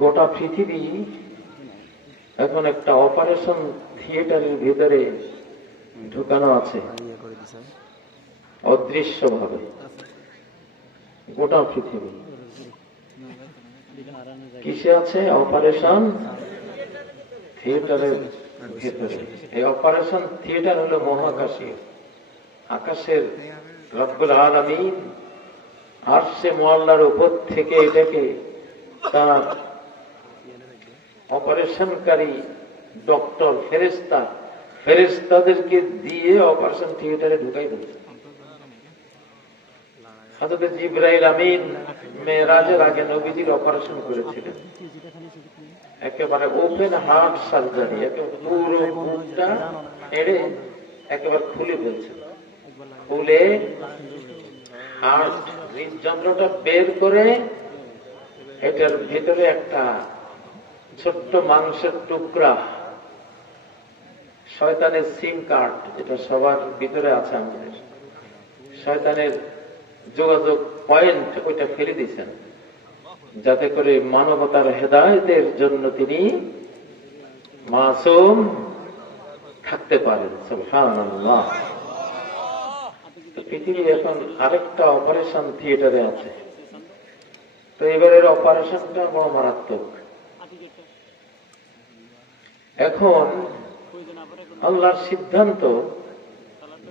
গোটা পৃথিবী এখন একটা অপারেশন থিয়েটারের ভিতরে ঢুকানো আছে অদৃশ্য ভাবে। গোটা পৃথিবী কিসে আছে? অপারেশন থিয়েটারের ভিতরে। এই অপারেশন থিয়েটার হলো মহাকাশে, আকাশের রব্বুল আলামিন আরশে মুআল্লার উপর থেকে এটাকে তার অপারেশনকারী ডক্টর ফেরেশতাদেরকে দিয়ে অপারেশন থিয়েটারে ঢুকাই দিয়েছে। হযরত জিবরাইল আমিন মেরাজের আগে নবীজির অপারেশন করেছিলেন, একেবারে ওপেন হার্ট সার্জারি, একেবারে পুরো বুকটা এড়ে একেবারে খুলে ফেলছে, খুলে হার্ট হৃদযন্ত্রটা বের করে এটার ভিতরে একটা ছোট্ট মাংসের টুকরা, শয়তানের সিম কার্ড, যেটা সবার ভিতরে আছে আমাদের, শয়তানের যোগাযোগ পয়েন্ট, ওইটা ফেলে দিয়েছেন যাতে করে মানবতার হেদায়েতের জন্য তিনি মাসুম থাকতে পারেন। সুবহানাল্লাহ। পৃথিবী এখন আরেকটা অপারেশন থিয়েটারে আছে। তো এবারের অপারেশনটা বড় মারাত্মক। এখন আল্লাহর সিদ্ধান্ত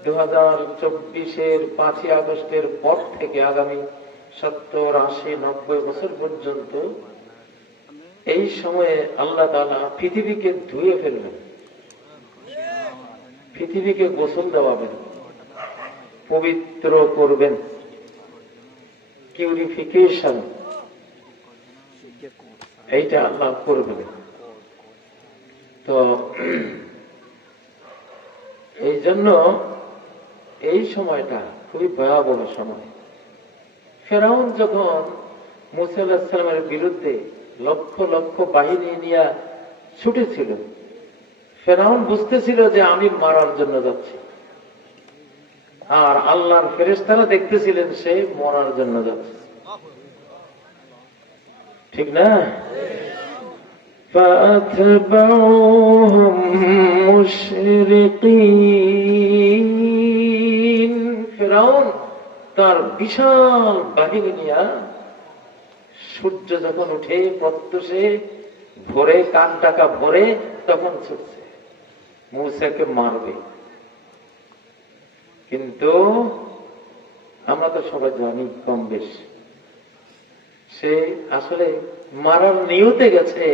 2024-এর 5ই আগস্টের পর থেকে আগামী 70, 80, 90 বছর পর্যন্ত এই সময়ে আল্লাহ তাআলা পৃথিবীকে ধুয়ে ফেলবেন, পৃথিবীকে গোসল দেওয়াবেন, পবিত্র করবেন, পিউরিফিকেশন এইটা আল্লাহ করবেন। তো এই জন্য এই সময়টা খুবই ভয়াবহ সময়। ফেরাউন যখন মুসা আলাইহিস সালামের বিরুদ্ধে লক্ষ লক্ষ বাহিনী নিয়ে ছুটেছিল, ফেরাউন বুঝতেছিল যে আমি মারার জন্য যাচ্ছি, আর আল্লাহর ফেরেশতারা দেখতেছিলেন সে মরার জন্য যাচ্ছে। ঠিক না? فَأَتْبَعُوهُمْ مُشْرِقِينَ। ফেরাউন তার বিশাল বাহিনী নিয়ে সূর্য যখন উঠে প্রত্যুষে ভোরে, কান টাকা ভোরে, তখন ছুটছে মূসাকে মারবে। কিন্তু আমরা তো সবাই জানি কম বেশ, সে আসলে মারার নিয়তে গেছে,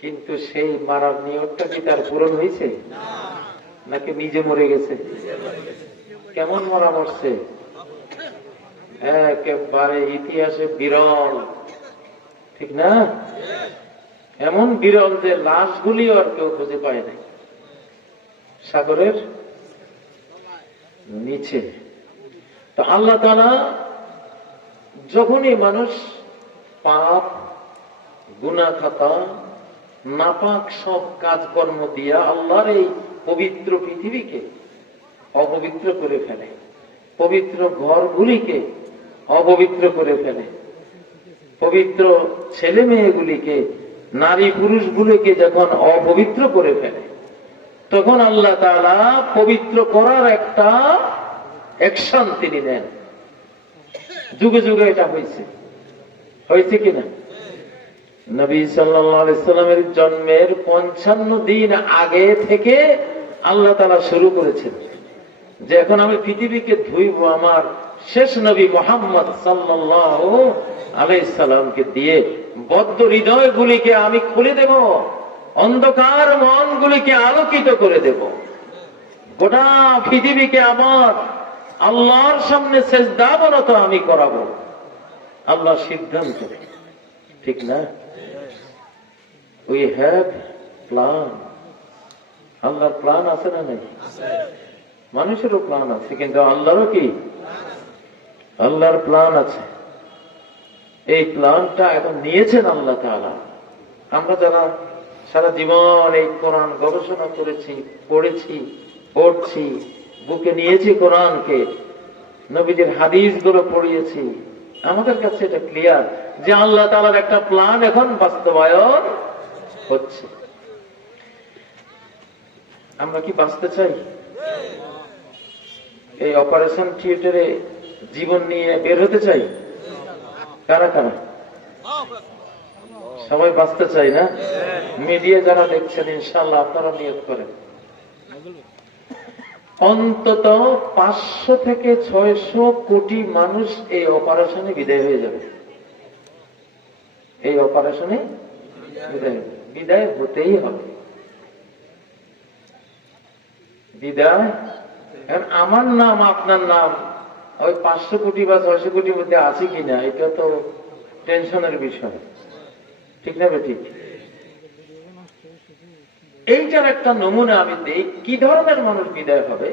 কিন্তু সেই মারার নিয়তটা কি তার পূরণ হয়েছে নাকি নিজে মরে গেছে? কেমন মরা মরছে? একেবারে ইতিহাসে বিরল, ঠিক না? এমন বিরল যে লাশগুলি আর কেউ খুঁজে পায় নাই সাগরের নিচে। তো আল্লাহ তাআলা যখনই মানুষ পাপ, গুনাহ খাতা, নাপাক সব কাজকর্ম দিয়া আল্লাহর এই পবিত্র পৃথিবীকে অপবিত্র করে ফেলে, পবিত্র ঘরগুলিকে অপবিত্র করে ফেলে, পবিত্র ছেলে মেয়েগুলিকে, নারী পুরুষগুলিকে যখন অপবিত্র করে ফেলে, তখন আল্লাহ তাআলা পবিত্র করার একটা অ্যাকশন তিনি নেন। যুগে যুগে এটা হয়েছে কিনা? নবী সাল্লাল্লাহু আলাইহি সাল্লামের জন্মের 55 দিন আগে থেকে আল্লাহ তাআলা শুরু করেছেন যে এখন আমি পৃথিবীকে ধুইব আমার শেষ নবী মুহাম্মদ সাল্লাল্লাহু আলাইহি সাল্লামকে দিয়ে। বদ্ধ হৃদয়গুলিকে আমি খুলে দেব, অন্ধকার মনগুলিকে আলোকিত করে দেব, গোটা পৃথিবীকে আমার আল্লাহর সামনে সেজদাবনত আমি করাবো। আল্লাহর সিদ্ধান্ত, ঠিক না? We have plan. আল্লাহর প্ল্যান আছে না নাই? মানুষেরও প্ল্যান আছে, কিন্তু আল্লাহরও কি? আল্লাহর প্ল্যান আছে। এই প্ল্যানটা এখন নিয়েছেন আল্লাহ তাআলা। আমরা যারা সারা জীবন এই কোরআন গবেষণা করেছি, পড়ছি, বুকে নিয়েছি কোরআনকে, নবীদের হাদিসগুলো পড়িয়েছি, আমাদের কাছে এটা ক্লিয়ার যে আল্লাহ তাআলার একটা প্ল্যান এখন বাস্তবায়ন হচ্ছে। আমরা কি বাঁচতে চাই? এই অপারেশন থিয়েটারে জীবন নিয়ে বের হতে চাই? কারা কারা? সবাই বাঁচতে চাই না? মিডিয়া যারা দেখছেন ইনশাআল্লাহ আপনারা নিয়ত করেন অন্তত 500 থেকে 600 কোটি মানুষ এই অপারেশনে বিদায় হয়ে যাবে। এই অপারেশনে বিদায় হতেই হবে। বিদায়, আমার নাম আপনার নাম ওই 500 কোটি বা 600 কোটির মধ্যে আছে কিনা এটা তো টেনশনের বিষয়, ঠিক না ঠিক? এইটার একটা নমুনা আমি দিই কি ধরনের মানুষ বিদায় হবে।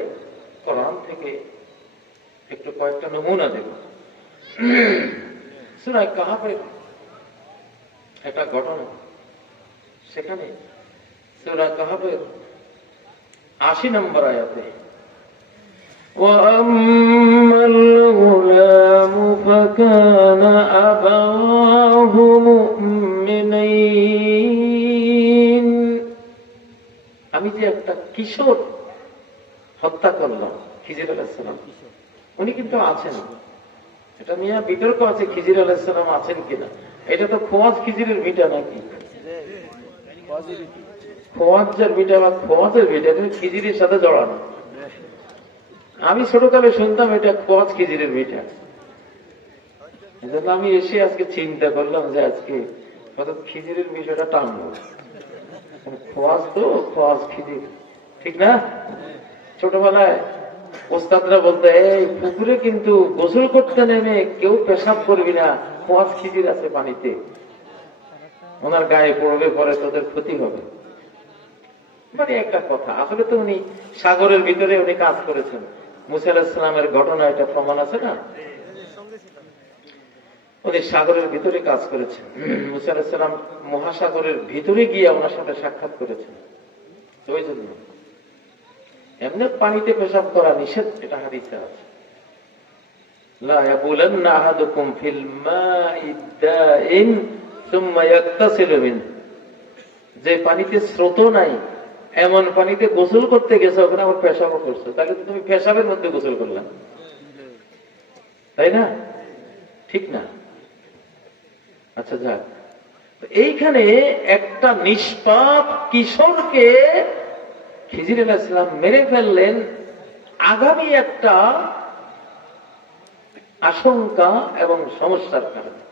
কোরআন থেকে একটু কয়েকটা নমুনা দেব। সূরা কাহফের একটা ঘটনা, সেখানে সূরা কাহফের 80 নম্বর আয়াতে وَأَمَّا الْغُلَامُ فَكَانَ أَبَوَاهُ مُؤْمِنَيْنِ। আমি যে একটা কিশোর হত্যা করলাম, খিজির আলাইহিস সালাম, উনি কিন্তু আছেন। এটা নিয়ে বিতর্ক আছে খিজির আলাইহিস সালাম আছেন কিনা। এটা তো খোয়াজ খিজিরের ভিটা নাকি? খোয়াজের ভিটা বা খোয়াজের ভিটা খিজিরের সাথে জড়ানো। আমি ছোটকালে শুনতাম এটা খোয়াজ খিজিরের ভিটা। এজন্য আমি এসে আজকে চিন্তা করলাম যে আজকে হয়তো খিজিরের বিষয়টা টানবো। খোয়াজ তো খোয়াজ খিজির, ঠিক না? ছোটবেলায় ওস্তাদরা বলতে এই পুকুরে কিন্তু গোসল করতে নেমে কেউ পেশাব করবি না, খোয়াজ খিজির আছে পানিতে, ওনার গায়ে পড়বে, পরে তোদের ক্ষতি হবে। মানে একটা কথা, আসলে তো উনি সাগরের ভিতরে উনি কাজ করেছেন। মুসা আলাইহিস সালামের ঘটনা এটা প্রমাণ আছে না? উনি সাগরের ভিতরে কাজ করেছেন। মুসা আলাইহিস সালাম মহাসাগরের ভিতরে গিয়ে ওনার সাথে সাক্ষাৎ করেছেন। ওই জন্য এমনি পানিতে পেশাব করা নিষেধ, এটা হাদিসে আছে। লা ইয়াবুলান্না আহাদুকুম ফিল মাইদ দাইম সুম্মা ইয়াগতাসিলু মিন। যে পানিতে স্রোত নাই এমন পানিতে গোসল করতে গেছো, ওখানে আবার পেশাবও করছো, তাহলে তো তুমি পেশাবের মধ্যে গোসল করলা, তাই না? ঠিক না? আচ্ছা যাক, এইখানে একটা নিষ্পাপ কিশোরকে খিজির আলাইহিস সালাম মেরে ফেললেন আগামী একটা আশঙ্কা এবং সমস্যার কারণে।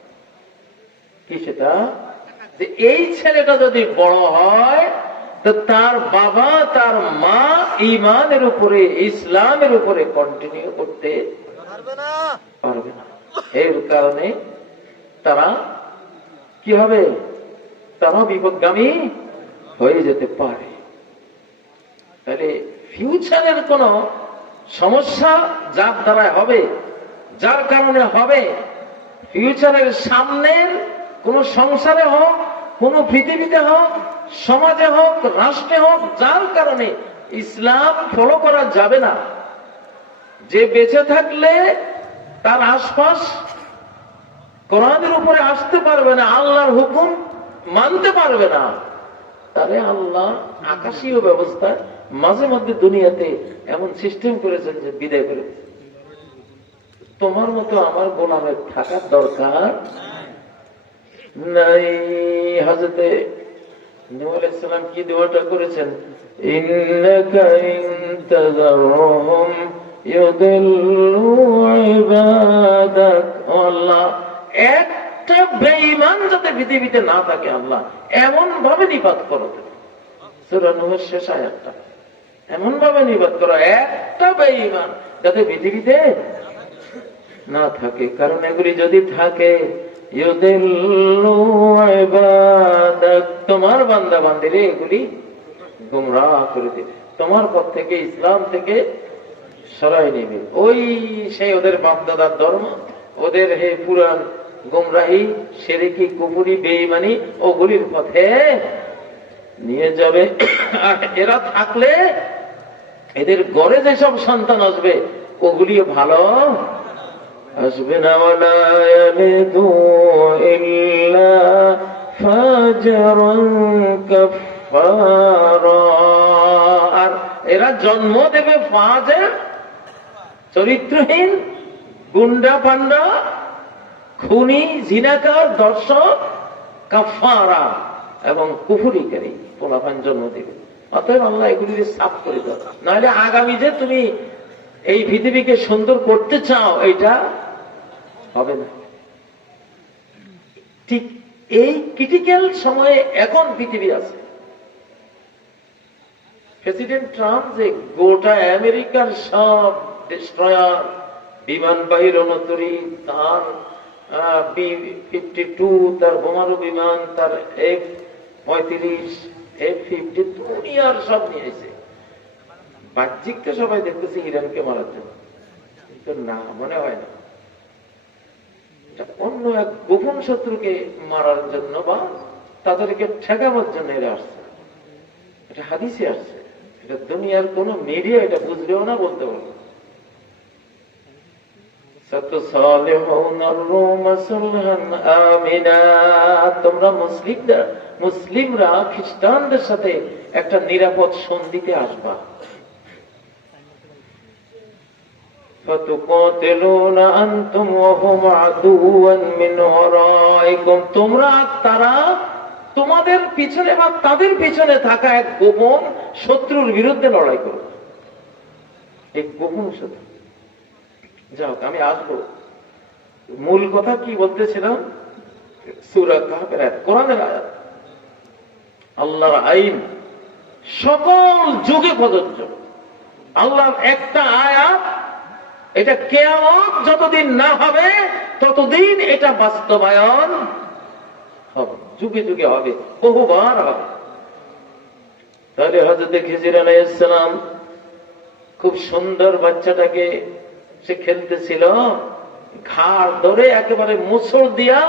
কি সেটা? যে এই ছেলেটা যদি বড় হয় তো তার বাবা তার মা ঈমানের উপরে, ইসলামের উপরে কন্টিনিউ করতে পারবে না। এর কারণে তারা কি হবে? তারা বিপদগামী হয়ে যেতে পারে। তাহলে ফিউচারের কোন সমস্যা যার দ্বারা হবে, যার কারণে হবে, ফিউচারের সামনের কোন সংসারে হোক, কোন পৃথিবীতে হোক, সমাজে হোক, রাষ্ট্রে হোক, যার কারণে ইসলাম ফলো করা যাবে না, যে বেঁচে থাকলে তার আশপাশ কোরআনের উপরে আসতে পারবে না, আল্লাহর হুকুম মানতে পারবে না, তাহলে আল্লাহ আকাশীয় ব্যবস্থা মাঝে মধ্যে দুনিয়াতে এমন সিস্টেম করেছেন যে বিদায় করে তোমার মতো আমার গোলামের থাকার দরকার নাই। হযরতে নূহ আলাইহিস সালাম কি দোয়াটা করেছেন? ইন্নাকা ইনতাযারহুম ইউদিল্লু ইবাদাক। আল্লাহ, একটা বেঈমান যাতে পৃথিবীতে না থাকে আল্লাহ এমন ভাবে নিপাত করো। সূরা নূহের শেষ আয়াতটা এমন ভাবে নিপাত করো একটা বেঈমান যাতে পৃথিবীতে না থাকে। কারণ এগুলি যদি থাকে ইউদিল্লু ইবাদাক, তোমার বান্দা বান্দিরে এগুলি গুমরাহ করে দেবে, তোমার পথ থেকে, ইসলাম থেকে সরাই নেবে। ওই সেই ওদের বাপদাদার ধর্ম, ওদের হে পুরাণ গুমরাহি, শিরকি, কুফরি, বেঈমানি, ওগুলির পথে নিয়ে যাবে। আর এরা থাকলে এদের ঘরে যেসব সন্তান আসবে ওগুলিও ভালো আসবে না। ওয়ালা ইয়ালিদু ইল্লা ফাজরান কাফফারা, আর এরা জন্ম দেবে ফাজের, চরিত্রহীন, গুন্ডা পান্ডা, খুনি, জিনাকার, দর্শক, কাফারা এবং কুফরিকারী পোলাপান জন্ম দেবে। অতএব আল্লাহ এগুলিকে সাফ করে দাও, নাহলে আগামী যে তুমি এই পৃথিবীকে সুন্দর করতে চাও এটা হবে না। ঠিক এই ক্রিটিক্যাল সময়ে এখন পৃথিবী আছে। প্রেসিডেন্ট ট্রাম্প যে গোটা আমেরিকার সব ডেস্ট্রয়ার, বিমানবাহী রণতরী, তার B-52, তার বোমারু বিমান, তার F-35, F-50 দুনিয়ার সব নিয়েছে। বাহ্যিক তো সবাই দেখতেছে ইরানকে মারার জন্য, কিন্তু না, মনে হয় না অন্য এক গোপন শত্রুকে মারার জন্য বা তাদেরকে ঠেকানোর জন্য এরা আসছে। এটা হাদিসে আসছে, এটা দুনিয়ার কোন মিডিয়া এটা বুঝলেও না, বলতে পারবে। তোমরা মুসলিমরা খ্রিস্টানদের সাথে একটা নিরাপদ সন্ধিতে আসবা। তোমরা তারা তোমাদের পিছনে বা তাদের পিছনে থাকা এক গোপন শত্রুর বিরুদ্ধে লড়াই করো। এই গোপন শত্রু, যাও আমি আসবো। মূল কথা কি বলতেছিলাম? সূরা কাহফের আয়াত, কোরআনের আয়াত। আল্লাহর আইন সকল যুগে প্রযোজ্য। আল্লাহর একটা আয়াত, এটা কিয়ামত যতদিন না হবে ততদিন এটা বাস্তবায়ন হবে, যুগে যুগে হবে, বহুবার হবে। তাহলে হযরত খিজির আলাইহিস সালাম খুব সুন্দর বাচ্চাটাকে সে খেলতেছিল, ঘাড় ধরে একেবারে মোচড় দিয়া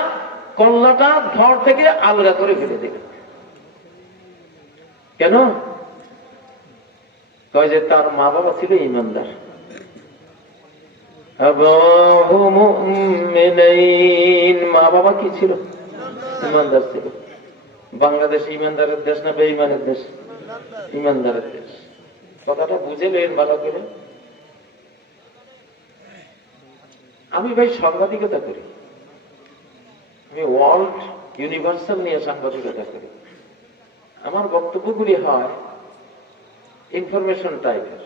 কল্লাটা ধর থেকে আলগা করে ফেলে দিল। কেন? কয় যে তার মা বাবা ছিল ঈমানদার। আবাহু মুমিনাইন, মা বাবা কি ছিল? ঈমানদার ছিল। বাংলাদেশ ঈমানদারের দেশ না বেঈমানের দেশ? ঈমানদারের দেশ। কথাটা বুঝে নেন ভালো করে। আমি ভাই সাংবাদিকতা করি, আমি ওয়ার্ল্ড ইউনিভার্সাল নিয়ে সাংবাদিকতা করি। আমার বক্তব্যগুলি হয় ইনফরমেশন টাইপের।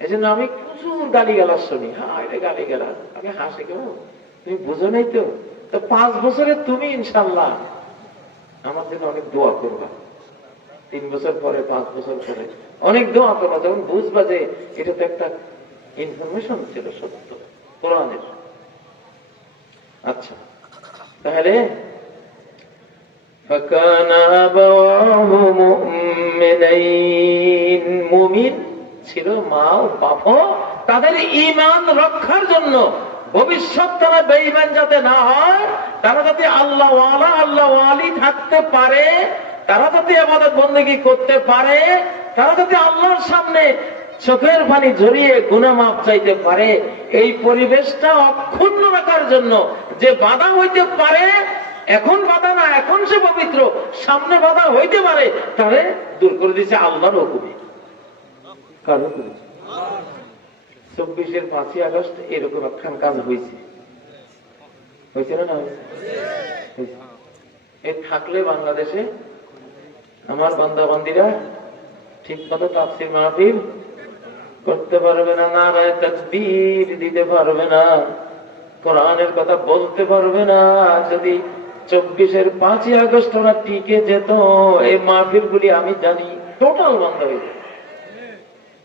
এই জন্য আমি প্রচুর গালিগালাজ শুনি। হ্যাঁ, এটা গালিগালাজ। আমি হাসি, কেউ তুমি বুঝো নাই তো? 5 বছরে তুমি ইনশাল্লাহ আমার জন্য অনেক দোয়া করবা। 3 বছর পরে, 5 বছর পরে অনেক দোয়া করবা, যখন বুঝবা যে এটা তো একটা ইনফরমেশন ছিল, সত্য কোরআনের। আচ্ছা, তাহলে মুমিন ছিল মা ও বাবা, তাদের ঈমান রক্ষার জন্য ভবিষ্যৎ তারা বেঈমান যাতে না হয়, তারা যাতে আল্লাহ ওয়ালা, আল্লাহ ওয়ালি থাকতে পারে, তারা যাতে ইবাদত বন্দেগী করতে পারে, তারা যাতে আল্লাহর সামনে চোখের পানি ঝরিয়ে গুনাহ মাফ চাইতে পারে, এই পরিবেশটা অক্ষুণ্ণ রাখার জন্য যে বাধা হইতে পারে, এখন বাধা না, এখন সে পবিত্র, সামনে বাধা হইতে পারে, তারে দূর করে দিয়েছে আল্লাহর হুকুমে। কার হুকুমে? 24-এর 5ই আগস্ট এরকম একখান কাজ হয়েছে, হয়েছে না? এ থাকলে বাংলাদেশে আমার বান্দাবান্দিরা ঠিক মতো তাফসীর মাহফিল করতে পারবে না, নারায়ে তাকবীর দিতে পারবে না, কোরআনের কথা বলতে পারবে না। যদি 24-এর 5ই আগস্ট ওরা টিকে যেত, এই মাহফিল গুলি আমি জানি টোটাল বন্ধ হয়ে যেত।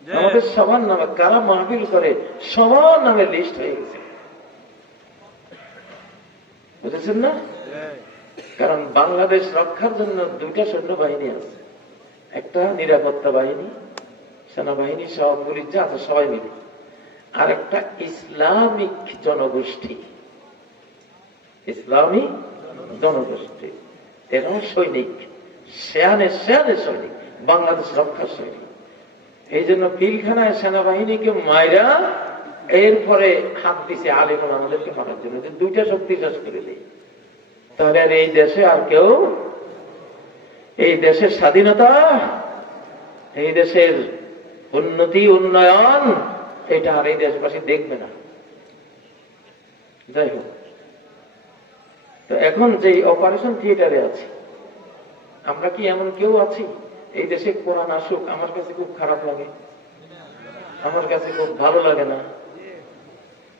আমাদের সবার নামে কারা মাহফিল করে সবার নামে লিস্ট হয়ে গেছে, বুঝেছেন না? কারণ বাংলাদেশ রক্ষার জন্য 2টা সৈন্যবাহিনী আছে, একটা নিরাপত্তা বাহিনী, সেনাবাহিনী সবগুলি যা আছে সবাই মিলে, আর একটা ইসলামিক জনগোষ্ঠী, ইসলামী জনগোষ্ঠী। এরাও সৈনিক, শেয়ানে শেয়ানে সৈনিক, বাংলাদেশ রক্ষার সৈনিক। এই জন্য পিলখানায় সেনাবাহিনীকে মাইরা এরপরে হাত দিছে আলেম আমাদেরকে মারার জন্য, যে দুইটা শক্তি শেষ করে দিই। তাহলে আর এই দেশে আর কেউ, এই দেশের স্বাধীনতা, এই দেশের উন্নতি উন্নয়ন, এটা আর এই দেশবাসী দেখবে না। যাই হোক, তো এখন যে অপারেশন থিয়েটারে আছি, আমরা কি এমন কেউ আছি এই দেশে কোরআন আসুক আমার কাছে খুব খারাপ লাগে, আমার কাছে খুব ভালো লাগে না,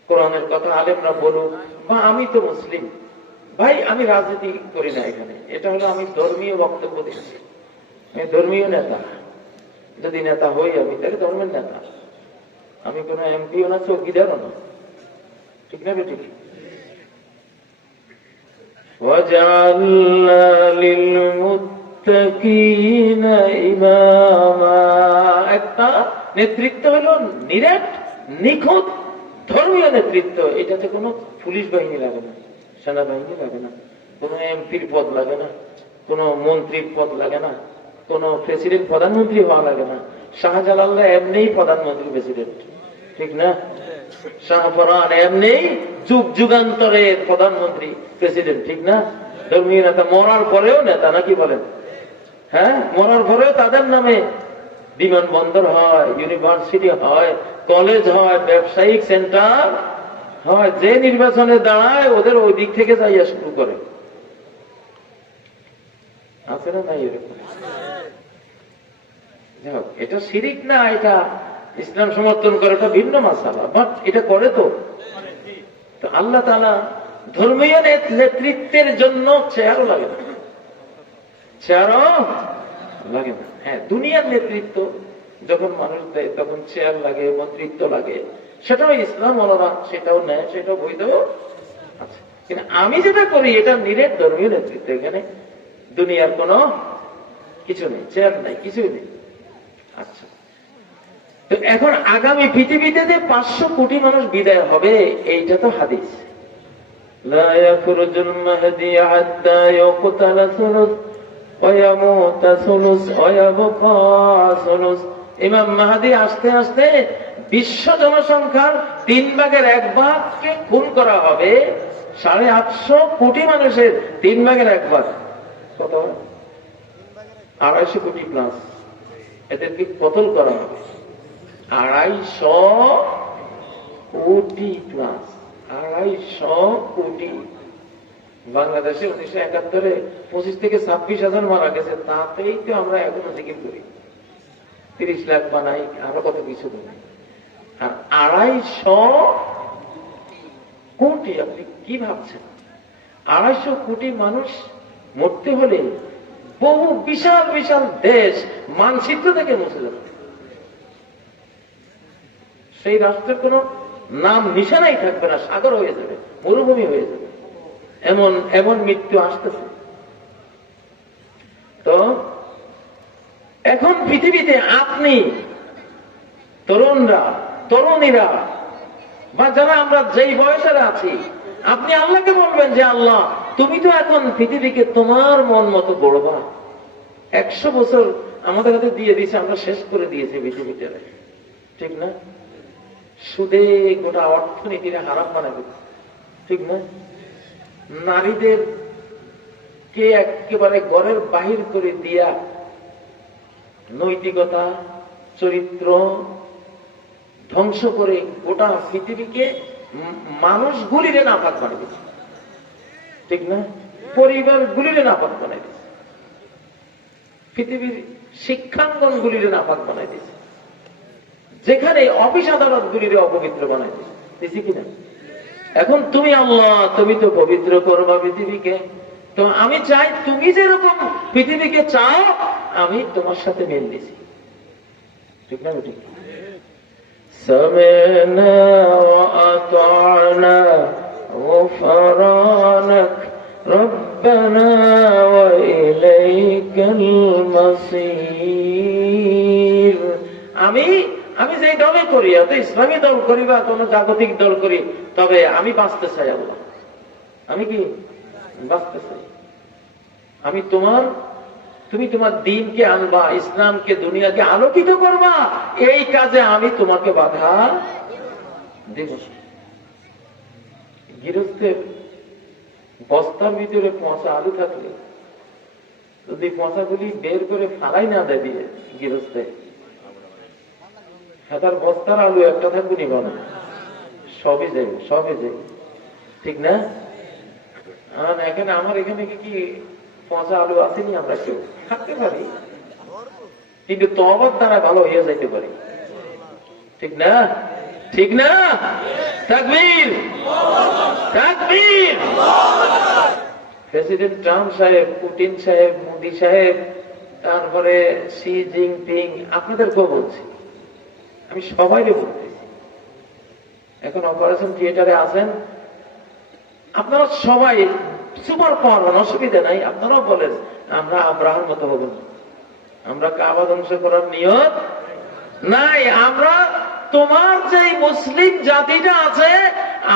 কোরআনের কথা আলেমরা বলুক, বা আমি তো মুসলিম ভাই, আমি রাজনীতি করি না এখানে, এটা হলো আমি ধর্মীয় বক্তব্য দিচ্ছি, আমি ধর্মীয় নেতা, যদি নেতা হই আমি তাহলে ধর্মের নেতা, আমি কোন এমপিও না, চৌকিদারও না, ঠিক না বেঠিক? وَجَعَلْنَا لِلْمُتَّقِينَ إِمَامًا, একটা নেতৃত্ব হলো নিরেট নিখুঁত ধর্মীয় নেতৃত্ব। এটাতে কোনো পুলিশ বাহিনী লাগে না, সেনাবাহিনী লাগে না, কোনো এমপির পদ লাগে না, কোনো মন্ত্রীর পদ লাগে না, কোনো প্রেসিডেন্ট প্রধানমন্ত্রী হওয়া লাগে না। শাহজালাল্লাহ এমনিই প্রধানমন্ত্রী প্রেসিডেন্ট, ঠিক না? শাহফরান এমনি যুগ যুগান্তরের প্রধানমন্ত্রী প্রেসিডেন্ট, ঠিক না? ধর্মীয় নেতা মরার পরেও নেতা, নাকি বলেন? হ্যাঁ, মরার পরেও তাদের নামে বিমানবন্দর হয়, ইউনিভার্সিটি হয়, কলেজ হয়, ব্যবসায়িক সেন্টার হয়, যে নির্বাচনে দাঁড়ায় ওদের ওই দিক থেকে যাইয়া শুরু করে। আছে না নাই এরকম? এটা শিরিক না, এটা ইসলাম সমর্থন করে, এটা ভিন্ন মাসালা, বাট এটা করে তো। আল্লাহ তাআলা ধর্মীয় নেতৃত্বের জন্য চেয়ারও লাগে না, চেয়ারও লাগে না। হ্যাঁ, দুনিয়ার নেতৃত্ব যখন মানুষ দেয় তখন চেয়ার লাগে, মন্ত্রিত্ব লাগে, সেটাও ইসলাম ওলারা সেটাও নেয়, সেটাও বৈধ আছে। কিন্তু আমি যেটা করি এটা নিরেট ধর্মীয় নেতৃত্ব, এখানে দুনিয়ার কোনো কিছু নেই, চেয়ার নেই, কিছুই নেই। আচ্ছা, তো এখন আগামী পৃথিবীতে যে 500 কোটি মানুষ বিদায় হবে, এইটা তো হাদিস। লা ইয়াখরুজুল মাহদি হাত্তা ইয়াকতালা সুলুস ওয়া ইয়ামুতা সুলুস ওয়া ইয়াবকা সুলুস। ইমাম মাহদি আস্তে আস্তে বিশ্ব জনসংখ্যার 1/3 খুন করা হবে। 850 কোটি মানুষের 1/3 কত? 250 কোটি প্লাস এদেরকে কতল করা হবে। 250 কোটি প্লাস, 250 কোটি। বাংলাদেশে 1971-এ 25 থেকে 26,000 মারা গেছে, তাতেই তো আমরা এখনো জিকির করি, 30 লাখ বানাই, আরো কত কিছু বানাই। আর 250 কোটি, আপনি কি ভাবছেন? 250 কোটি মানুষ মরতে হলে বহু বিশাল বিশাল দেশ মানচিত্র থেকে মুছে যাবে, সেই রাষ্ট্রের কোন নাম নিশানাই থাকবে না, সাগর হয়ে যাবে, মরুভূমি হয়ে যাবে, এমন এমন মৃত্যু আসতেছে। তো এখন পৃথিবীতে আপনি তরুণরা, তরুণীরা, বা যারা আমরা যেই বয়সের আছি, আপনি আল্লাহকে বলবেন যে আল্লাহ তুমি তো এখন পৃথিবীকে তোমার মন মতো গড়বা। 100 বছর আমাদের হাতে দিয়ে দিয়েছে, আমরা শেষ করে দিয়েছি পৃথিবীতে, ঠিক না? সুদে গোটা অর্থনীতির হারাম বানাবে, ঠিক না? নারীদের কে একেবারে ঘরের বাহির করে দিয়া নৈতিকতা, চরিত্র ধ্বংস করে গোটা পৃথিবীকে মানুষগুলিরে নাপাক বানিয়ে দিচ্ছে, ঠিক না? পরিবারগুলিরে নাপাক বানাই দিচ্ছে, পৃথিবীর শিক্ষাঙ্গন গুলিরে নাপাক বানাই দিচ্ছে, যেখানে অফিস আদালত গুলিরে অপবিত্র বানাই দিচ্ছে কিনা? এখন তুমি আল্লাহ, তুমি তো পবিত্র করবা পৃথিবীকে, তো আমি চাই তুমি যেরকম পৃথিবীকে চাও আমি তোমার সাথে মিল দিছি, ঠিক না? ঠিক। সামি'না ওয়া আতা'না গুফরানাক রব্বানা ওয়া ইলাইকাল মাসীর। আমি যে দলে করি, এত ইসলামী দল করি বা কোন জাগতিক দল করি, তবে আমি বাঁচতে চাই আল্লাহ, আমি কি বাঁচতে চাই। আমি তুমি তোমার দ্বীনকে আনবা, ইসলামকে দুনিয়াকে আলোকিত করবা, এই কাজে আমি তোমাকে বাধা দেখুন, গৃহস্থের বস্তার ভিতরে পচা আলু থাকলে যদি পচাগুলি বের করে ফালাই না দেয় দিয়ে গৃহস্থে, তার বস্তার আলু একটা থাকবে নিব না, সবই যাবে, সবই যাবে, ঠিক না? আর এখানে আমার এখানে কি পচা আলু আসেনি, আমরা কেউ থাকতে পারি, কিন্তু তওবার দ্বারা ভালো হয়ে যাইতে পারি, ঠিক না? ঠিক না? তাকবীর, তাকবীর। প্রেসিডেন্ট ট্রাম্প সাহেব, পুতিন সাহেব, মোদি সাহেব, তারপরে শি জিনপিং, আপনাদেরকেও বলছি, আমি সবাইকে বলতেছি, এখন অপারেশন থিয়েটারে আছেন আপনারা সবাই, সুপার পাওয়ার, অসুবিধা নাই, আপনারাও বলেন আমরা আব্রাহামের মতো হব না, আমরা কাবা ধ্বংস করার নিয়ত নাই, আমরা তোমার যে মুসলিম জাতিটা আছে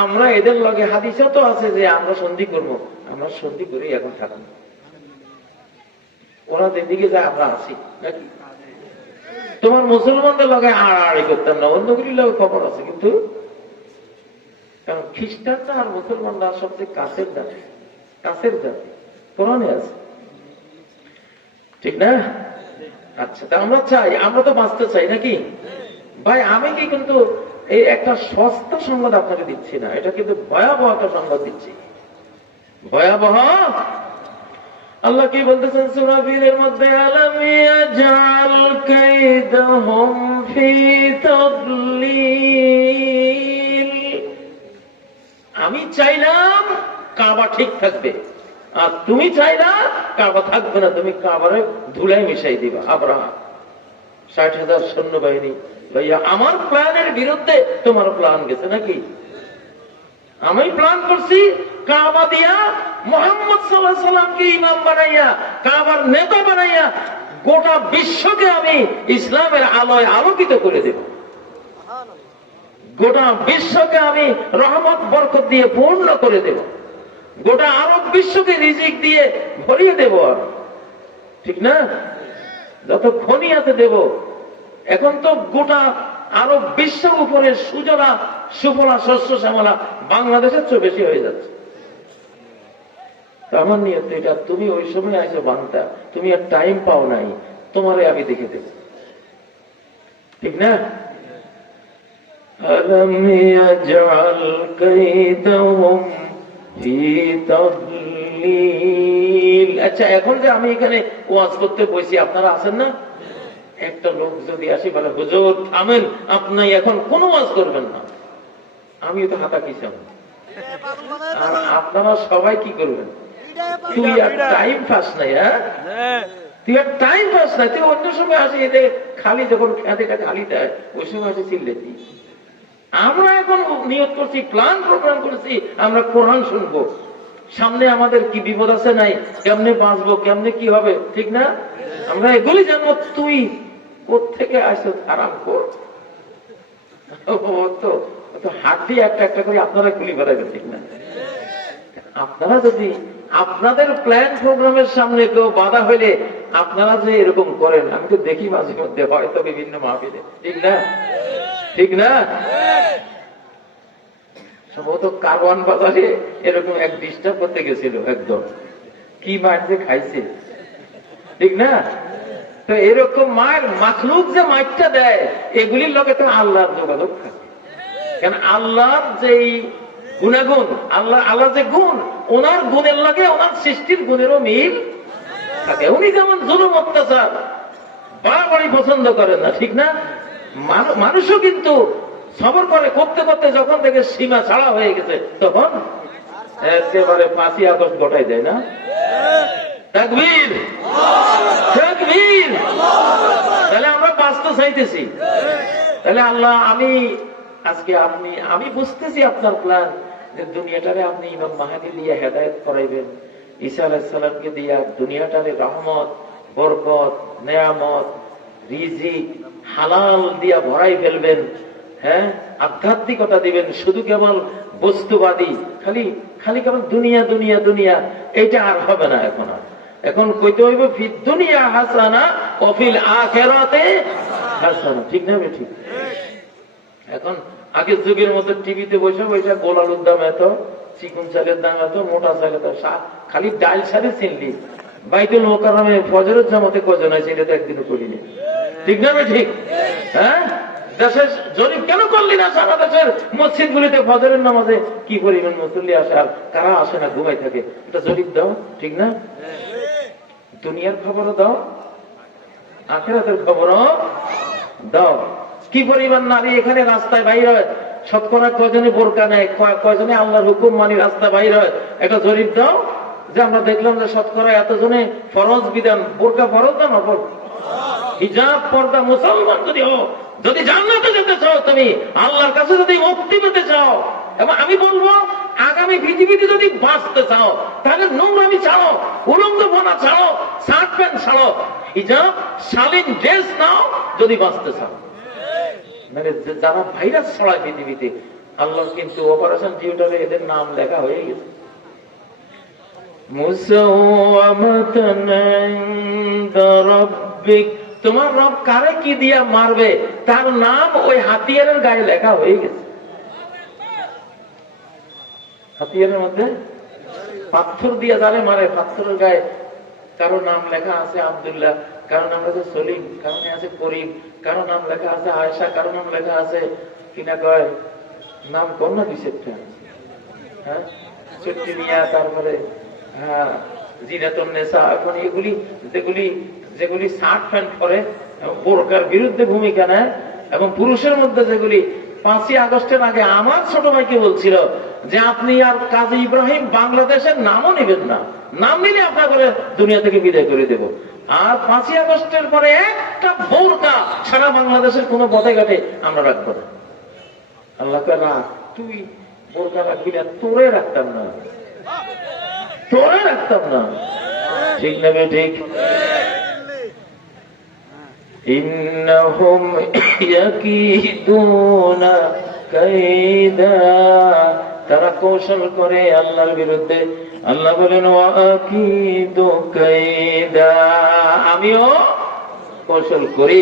আমরা এদের লগে হাদিসে তো আছে যে আমরা সন্ধি করবো, আমরা সন্ধি করি এখন থাকুন, ওরা যেদিকে যায় আমরা আসি নাকি? তোমার মুসলমানদের লগে আড়াআড়ি করতাম না, অন্যগুলির লগে খবর আছে, কিন্তু কারণ খ্রিস্টানরা আর মুসলমানরা সবচেয়ে কাছের জাতি, কাছের জাতি, কোরআনে আছে, ঠিক না? আচ্ছা, তা আমরা চাই, আমরা তো বাঁচতে চাই নাকি ভাই? আমি কি কিন্তু এই একটা সস্তা সংবাদ আপনাকে দিচ্ছি না, এটা কিন্তু ভয়াবহ একটা সংবাদ দিচ্ছি, ভয়াবহ। আল্লাহ কি বলতেছেন সূরা ফিলের মধ্যে, আলাম ইয়াজআল কাইদাহুম ফি তাদলিল, আমি চাইলাম কাবা ঠিক থাকবে, আর তুমি চাইলা কাবা থাকবে না, তুমি কাবারে ধুলাই মিশাই দিবা। আব্রাহাম 60,000 সৈন্যবাহিনী, ভাইয়া আমার প্ল্যানের বিরুদ্ধে তোমার প্ল্যান গেছে নাকি? আমি প্ল্যান করছি কাবা দিয়া মুহাম্মদ সাল্লাল্লাহু আলাইহি সাল্লামকে ইমাম বানাইয়া, কাবার নেতা বানাইয়া গোটা বিশ্বকে আমি ইসলামের আলোয় আলোকিত করে দেব, গোটা বিশ্বকে আমি রহমত বরকত দিয়ে পূর্ণ করে দেব, গোটা আরব বিশ্বকে রিজিক দিয়ে ভরিয়ে দেব, ঠিক না? যত খনি আছে দেব। এখন তো গোটা আরব বিশ্বের উপরে সুজলা সুফলা শস্য শ্যামলা বাংলাদেশের চেয়ে বেশি হয়ে যাচ্ছে। আমার নিয়ত এটা, তুমি ওই সময় আইসো বান্তা, তুমি আর টাইম পাও নাই, তোমারে আমি দেখে দেব, ঠিক না? আলাম ইয়াজআল কাইদাহুম ফি তাদলিল। আচ্ছা, এখন যে আমি এখানে ওয়াজ করতে বসি, আপনারা আছেন না? একটা লোক যদি আসি বলে, হুজুর থামেন, আপনি এখন কোন ওয়াজ করবেন না, আমি তো হাতা কিসাম, আর আপনারা সবাই কি করবেন? তুই আর টাইম পাস নাই, হ্যাঁ তুই আর টাইম পাস নাই, তুই অন্য সময় আসি, এতে খালি যখন খেতে খালি দেয় ওই সময় আসে চিল্লেতি। আমরা এখন নিয়ত করছি, প্ল্যান প্রোগ্রাম করছি, আমরা কোরআন শুনবো, সামনে আমাদের কি বিপদ আছে নাই, কেমনে বাঁচবো, কেমনে কি হবে, ঠিক না? আমরা এগুলি জানবো। তুই কোত্থেকে আসছো আরাম কর, তো হাত দিয়ে একটা একটা করে আপনারা গুলি বেড়াবেন, ঠিক না? আপনারা যদি আপনাদের প্ল্যান প্রোগ্রামের সামনে কেউ বাধা হইলে আপনারা যে এরকম করেন, আমি তো দেখি মাঝে মধ্যে, হয়তো বিভিন্ন মাহফিলে, ঠিক না? ঠিক না? সম্ভবত কারওয়ান বাজারে এরকম এক ডিস্টার্ব করতে গেছিল, একদম কি মার যে খাইছে, ঠিক না? তো এরকম মায়ের মাখলুক যে মাইরটা দেয়, এগুলির লগে তো আল্লাহর যোগাযোগ থাকে, কেন আল্লাহর যে গুণাগুণ, আল্লাহ যে গুণ, ওনার গুণের লাগে ওনার সৃষ্টির গুণেরও মিল থাকে। উনি যেমন জুলুম অত্যাচার বাড়াবাড়ি পছন্দ করেন না, ঠিক না? মানুষও কিন্তু সবর করে, করতে করতে যখন থেকে সীমা ছাড়া হয়ে গেছে, তখন একেবারে 5ই আগস্ট ঘটাই দেয় না? তাকবীর, তাকবীর। তাহলে আমরা বাঁচতে চাইতেছি, তাহলে আল্লাহ, আমি বুঝতেছি আপনার প্ল্যান, যে দুনিয়াটারে আপনি ইমাম মাহাদি দিয়ে হেদায়েত করাইবেন, ঈসা আলাইহিস সালামকে দিয়ে দুনিয়াটারে রহমত, বরকত, নেয়ামত, রিজিক, হালাল দিয়া ভরাই ফেলবেন, হ্যাঁ, আধ্যাত্মিকতা দিবেন। শুধু কেবল বস্তুবাদী, খালি খালি কেবল দুনিয়া দুনিয়া দুনিয়া, এটা আর হবে না। এখন কইতে হইব ফিদ দুনিয়া হাসানা ওয়া ফিল আখিরাতে হাসানা, ঠিক না? ঠিক। এখন আগের যুগের মধ্যে টিভিতে বসে বসে গোল আলুর দাম এত, চিকুন চালের দাম এত, মোটা চাল এত, খালি ডাল সারে চিনলি বাইতুল মোকাররমে ফজরের জামাতে কজন আছে এটা তো একদিনও করিনি। ঠিক না? ঠিক। হ্যাঁ, দেশের জরিপ কেন করলি না? সারা দেশের মসজিদ গুলিতে ফজরের নামাজে কি পরিমাণ মুসল্লি আসে আর কারা আসে না, ঘুমাই থাকে, এটা জরিপ দাও। ঠিক না? দুনিয়ার খবরও দাও, আখিরাতের খবরও দাও। কি পরিমাণ নারী এখানে রাস্তায় বাইর হয়, শতকরা কয়জনে বোরকা নেয়, কয়জনে আল্লাহর হুকুম মানি রাস্তা বাইর হয়, একটা জরিপ দাও। যে আমরা দেখলাম যে শতকরা এতজনে ফরজ বিধান, বোরকা ফরজ না নফল? হিজাব পর্দা মুসলমান যদি হও, যদি জান্নাতে যেতে চাও, তুমি আল্লাহর কাছে যদি মুক্তি পেতে চাও, এবং আমি বলবো আগামী পৃথিবীতে যদি বাঁচতে চাও, তাহলে নোংরামি ছাড়ো, উলঙ্গপনা ছাড়ো, শার্ট প্যান্ট ছাড়ো, হিজাব শালীন ড্রেস নাও যদি বাঁচতে চাও। মানে যারা ভাইরাস ছড়ায় পৃথিবীতে, আল্লাহর কিন্তু অপারেশন থিয়েটারে এদের নাম লেখা হয়ে গেছে। মুসাওয়ামাতান ইনদা রাব্বিক, তোমার রব কারে কি দিয়া মারবে তার নাম ওই হাতিয়ারের গায়ে লেখা হয়ে গেছে। হাতিয়ারের মধ্যে পাথর দিয়ে যারে মারে, পাথরের গায়ে কারো নাম লেখা আছে আব্দুল্লাহ, কারো নাম লেখা সলিম, কারো নাম আছে করিম, কারো নাম লেখা আছে আয়েশা, কারো নাম লেখা আছে কিনা কয় নাম কোন না বিশেষটা, হ্যাঁ চুট্টি মিয়া, তারপরে হ্যাঁ জিনাতুন নেসা। এখন এগুলি যেগুলি শার্ট প্যান্ট পরে বোরকার বিরুদ্ধে ভূমিকা নেয়, এবং পুরুষের মধ্যে যেগুলি 5ই আগস্টের আগে আমার ছোট ভাইকে বলছিল যে আপনি আর কাজী ইব্রাহিম বাংলাদেশের নামও নেবেন না, নাম নিলে আপনার করে দুনিয়া থেকে বিদায় করে দেব। আর 5ই আগস্টের পরে একটা বোরকা সারা বাংলাদেশের কোন পথে ঘাটে আমরা রাখবো না। আল্লাহ না, তুই বোরকা রাখবি না, তোরে রাখতাম না, তোরে রাখতাম না। ঠিক না? ঠিক। ইন্নাহুম ইয়াকিদুনা কাইদা, তারা কৌশল করে আল্লাহর বিরুদ্ধে। আল্লাহ বলেন ওয়া আকিদু কাইদা, আমিও কৌশল করি।